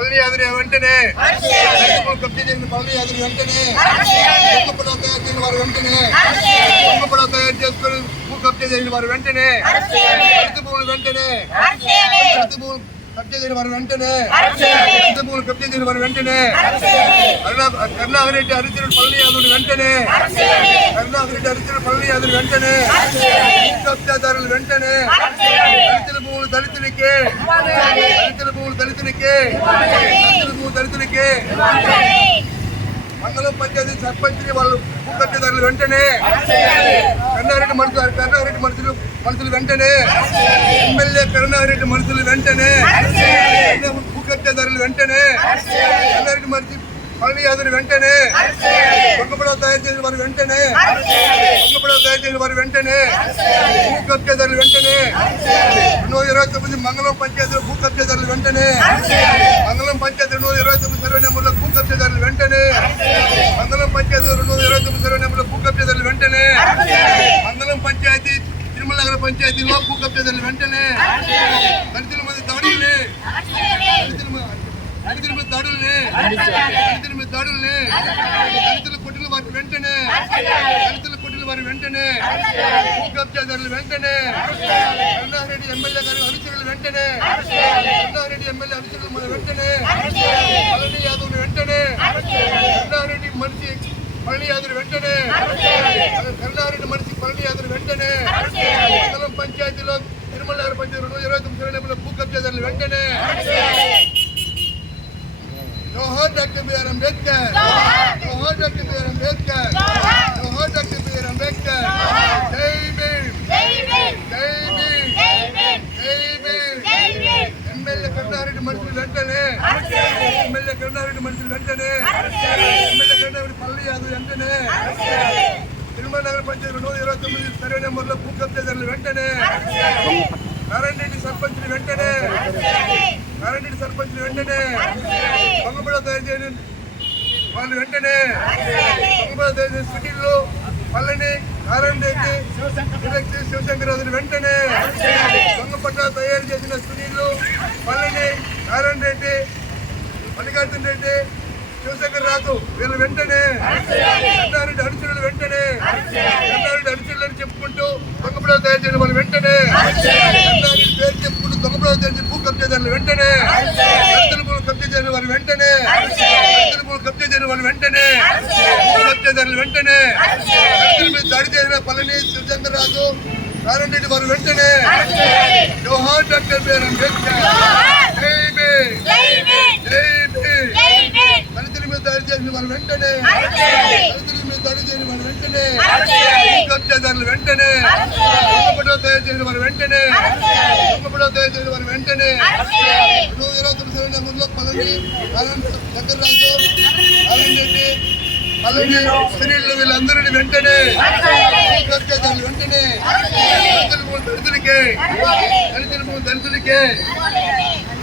పళని యాదవ్ వెంటనే కబ్జా చేసిన పళని యాదవ్ వెంటనే దొంగపడ తయారు చేసిన వారు వెంటనే దొంగపడ తయారు చేసుకుని భూ కబ్జా చేసిన వారు వెంటనే దళిత భూములు వెంటనే దళిత భూములు కబ్జా చేసిన వారు వెంటనే దళిత భూములు కబ్జా చేసిన వారు వెంటనే కరుణాకరెడ్డి హరిచరుడు పళని యాదవ్ వెంటనే కరుణాకరెడ్డి హరిచరుడు పళని యాదవ్ వెంటనే భూ కబ్జాదారులు వెంటనే దళితుల భూములు దళితులకే దళితుల భూములు దళితులకే దళితుల భూములు దళితులకే మండలం పంచాయతీ సర్పంచ్ వాళ్ళు భూ కబ్జాదారులు వెంటనే కరుణారెడ్డి మనుషులు వెంటనే ఎమ్మెల్యే కరుణారెడ్డి మనుషులు వెంటనే భూ కబ్జాదారులు వెంటనే కరుణారెడ్డి మనిషి పళని యాదవ్ వెంటనే దొంగపడవ తయారు చేసిన వారు వెంటనే దొంగపడవ తయారు చేసిన వారు వెంటనే భూ కబ్జాదారులు వెంటనే 2029 మంగళం పంచాయతీలో భూ కబ్జాదారులు వెంటనే మంగళం పంచాయతీ 2029 సర్వే నెంబర్లో భూ కబ్జాదారులు వెంటనే మంగళం పంచాయతీ 2029 సర్వే నెంబర్లో భూ కబ్జాదారులు వెంటనే మంగళం పంచాయతీ తిరుమల నగర పంచాయతీలో భూ కబ్జాదారులు వెంటనే దళితుల మీద దాడుల్ని దళితుల కొట్టిన వారి వెంటనే భూ కబ్జాదారులు వెంటనే కరుణారెడ్డి ఎమ్మెల్యే గారి అనుచరులు వెంటనే కరుణారెడ్డి ఎమ్మెల్యే అనుచరులు మన వెంటనే పళని యాదవ్ వెంటనే కరుణారెడ్డి మనిషి పళని యాదవ్ వెంటనే కరుణారెడ్డి మనిషి పళని యాదవ్ వెంటనే మండలం పంచాయతీలో తిరుమల నగర పంచాయతీ 2029 సర్వే నెంబర్లో భూ కబ్జాదారులు వెంటనే జోహార్ డాక్టర్ బిఆర్ అంబేద్కర్ జోహార్ డాక్టర్ బిఆర్ అంబేద్కర్ జోహార్ డాక్టర్ బిఆర్ అంబేద్కర్ జై భీమ్ జై భీమ్ జై భీమ్ జై భీమ్ ఎమ్మెల్యే కరుణారెడ్డి మనుషులు వెంటనే ఎమ్మెల్యే కరుణారెడ్డి మనుషులు వెంటనే ఎమ్మెల్యే కరుణారెడ్డి పళని యాదవ్ వెంటనే తిరుమల నగర పంచాయతీ 2029 సర్వే నెంబర్లో భూ కబ్జాదారులు వెంటనే నారాయణరెడ్డి సర్పంచ్ని వెంటనే నారాయణరెడ్డి సర్పంచ్ని వెంటనే దొంగపడ తయారు చేయని వాళ్ళు వెంటనే దొంగపడ తయారు చేసిన సిటీల్లో పళని నారాయణరెడ్డి శివశంకరరాజుని వెంటనే దొంగపట్ల తయారు చేసిన సునీళ్ళు పళని నారాయణరెడ్డి మల్లికార్జున రెడ్డి శివశంకర్ రాజు వీళ్ళు వెంటనే కరుణారెడ్డి అనుచరులు వెంటనే కరుణారెడ్డి అనుచరులని చెప్పుకుంటూ దొంగపడ తయారు చేయడం వాళ్ళు వెంటనే కరుణారెడ్డి పేరు చెప్పుకుంటూ దొంగపడ తయారు చేసి భూ కబ్జాదారులు వెంటనే దళితుల భూములు కబ్జా చేయడం వాళ్ళు వెంటనే దళితుల భూములు కబ్జా చేయడం వాళ్ళు వెంటనే భూ కబ్జాదారులు వెంటనే దళితుల మీద దాడి చేసిన పళని శివశంకర్ రాజు నారాయణరెడ్డి వారు వెంటనే జోహార్ డాక్టర్ బిఆర్ అంబేద్కర్ జై భీమ్ జై భీమ్ దళితుల మీద దాడి చేసిన వాళ్ళు వెంటనే దళితుల మీద దాడి చేసిన వాళ్ళు వెంటనే భూ కబ్జాదారులు వెంటనే దొంగపడ తయారు చేసిన వారు వెంటనే దొంగపడ తయారు చేసిన వారు వెంటనే 2029 సర్వే నెంబర్లో పళని శంకర్రాజు నారాయణరెడ్డి పళని సునీళ్ళు వీళ్ళందరినీ వెంటనే భూ కబ్జాదారులు వెంటనే దళితుల భూములు దళితులకే